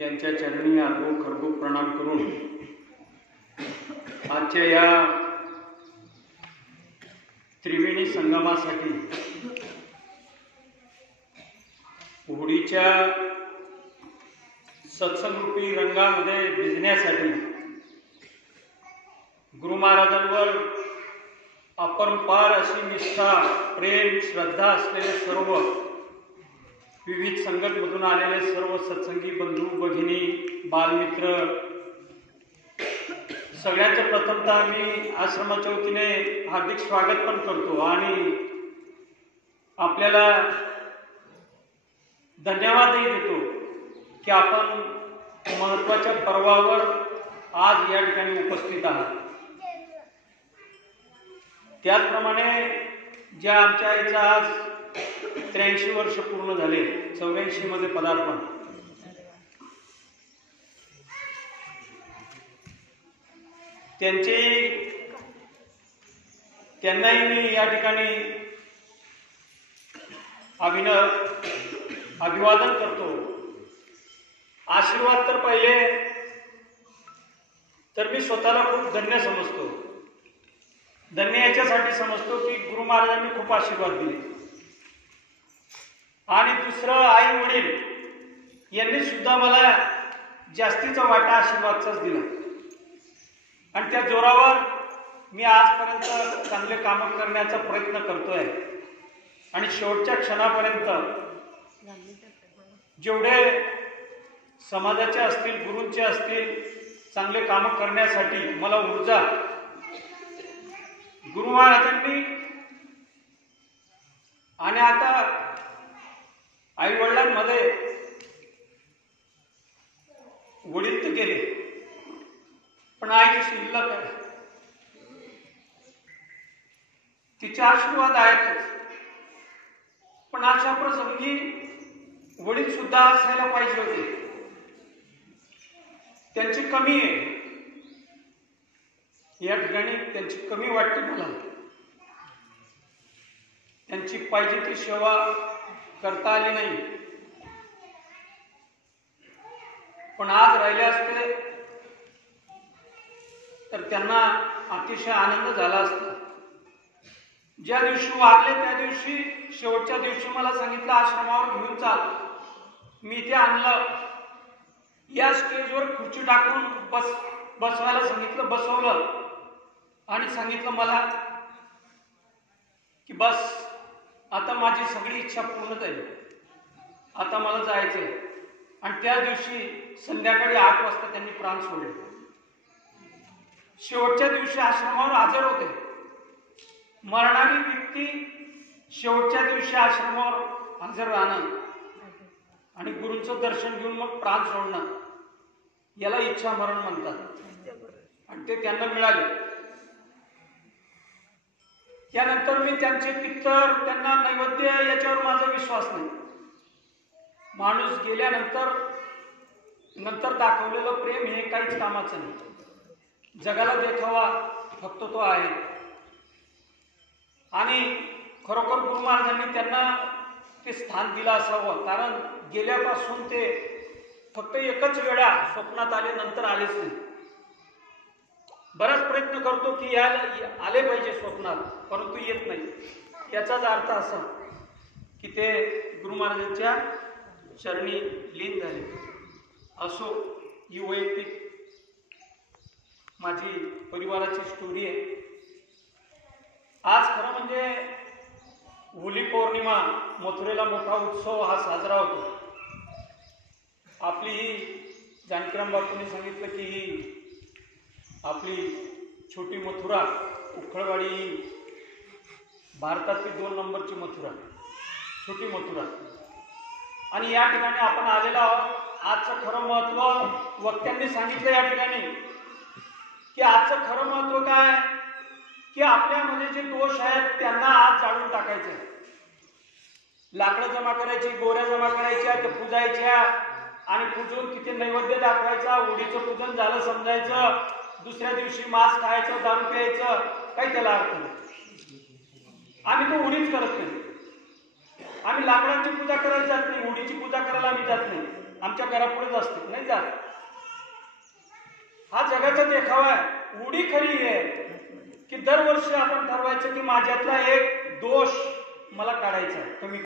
यांच्या चरणी आदो खरदो प्रणाम करून आजच्या या त्रिवेणी संगमासाठी होळीच्या सत्संगरूपी रंगामध्ये भिजण्यासाठी गुरु महाराजांवर अपरंपार अशी निष्ठा, प्रेम, श्रद्धा असलेले सर्व विविध संगतमधून आलेले सर्व सत्संगी बंधू भगिनी, बालमित्र सगळ्यांचं प्रथमतः मी आश्रमाच्या वतीने हार्दिक स्वागत पण करतो आणि आपल्याला धन्यवादही देतो की आपण महत्त्वाच्या पर्वावर आज या ठिकाणी उपस्थित आहात. त्याचप्रमाणे ज्या आमच्या आईचा आज 83 वर्ष पूर्ण झाले, 84 मध्ये पदार्पण, त्यांनाही मी या ठिकाणी अभिवादन करतो. आशीर्वाद तर पहिले तर मी स्वतःला खूप धन्य समजतो. धन्य याच्यासाठी समजतो की गुरु महाराजांनी खूप आशीर्वाद दिले आणि दुसरं आई वडील यांनी सुद्धा मला जास्तीचा वाटा आशीर्वादचाच दिला आणि त्या जोरावर मी आजपर्यंत चांगले काम करण्याचा प्रयत्न करतोय आणि शेवटच्या क्षणापर्यंत जेवढे समाजाचे असतील, गुरूंचे असतील, चांगले काम करण्यासाठी मला ऊर्जा गुरु महाराजांनी आणि आता आई वडिलांमध्ये वडील तर गेले पण आईची शिल्लक आहे, तिचे आशीर्वाद आहेतच. पण अशा प्रसंगी वडील सुद्धा असायला पाहिजे होते. त्यांची कमी आहे या ठिकाणी, त्यांची कमी वाटते मला. त्यांची पाहिजे ती सेवा करता आली नाही. पण आज राहिले असते तर त्यांना अतिशय आनंद झाला असता. ज्या दिवशी वारले त्या दिवशी, शेवटच्या दिवशी मला सांगितलं आश्रमावर घेऊन चाल. मी ते आणलं, या स्टेजवर खुर्ची टाकून बसवायला सांगितलं, बसवलं आणि सांगितलं मला की बस आता माझी सगळी इच्छा पूर्ण झाली, आता मला जायचंय. आणि त्या दिवशी संध्याकाळी 8 वाजता त्यांनी प्राण सोडले. शेवटच्या दिवशी आश्रमावर हजर होते. मरणारी व्यक्ती शेवटच्या दिवशी आश्रमावर हजर राहणं आणि गुरूंचं दर्शन घेऊन मग प्राण सोडणं, याला इच्छा मरण म्हणतात आणि ते त्यांना मिळाले. त्यानंतर मी त्यांचे पित्तर, त्यांना नैवेद्य, याच्यावर माझा विश्वास नाही. माणूस गेल्यानंतर दाखवलेलं प्रेम हे काहीच कामाचं नाही. जगाला देखावा फक्त तो आहे. आणि खरोखर गुरु महाराजांनी त्यांना ते स्थान दिलं असावं, कारण गेल्यापासून ते फक्त एकच वेळा स्वप्नात आले, नंतर आलेच नाही. बराच प्रयत्न करतो की आले पाहिजे स्वप्नात, परंतु येत नाही. याचाच अर्थ असा की ते गुरु महाराजांच्या चरणी लीन झाले. असो, ही वैयक्तिक माझी परिवाराची स्टोरी आहे. आज खरं म्हणजे होली पौर्णिमा, मथुरेला मोठा उत्सव हा साजरा होतो. आपली ही जानकीराम बापूंनी सांगितलं की ही आपली छोटी मथुरा, उखळवाडी, भारतातली 2 नंबरची मथुरा, छोटी मथुरा. आणि या ठिकाणी आपण आलेलो आहोत. आजचं खरं महत्व वक्त्यांनी सांगितलं या ठिकाणी की आजचं खरं महत्व काय की आपल्यामध्ये जे दोष आहेत त्यांना आज जाळून टाकायचे. लाकडं जमा करायची, गोऱ्या जमा करायच्या, ते पूजायच्या आणि पूजून तिथे नैवेद्य दाखवायचा. होळीचं पूजन झालं समजायचं, दुसऱ्या दिवशी मांस खायचं, दारू प्यायचं, काही त्याला अर्थ नाही. आम्ही तो होळीच करत नाही. आम्ही लाकडांची पूजा करायला जात नाही, होळीची पूजा करायला आम्ही जात नाही. आमच्या घरापुढेच असते नाही जात. हा जगाचा देखावा आहे. उडी खरी आहे की दरवर्षी आपण ठरवायचं की माझ्यातला एक दोष मला काढायचा आहे, कमी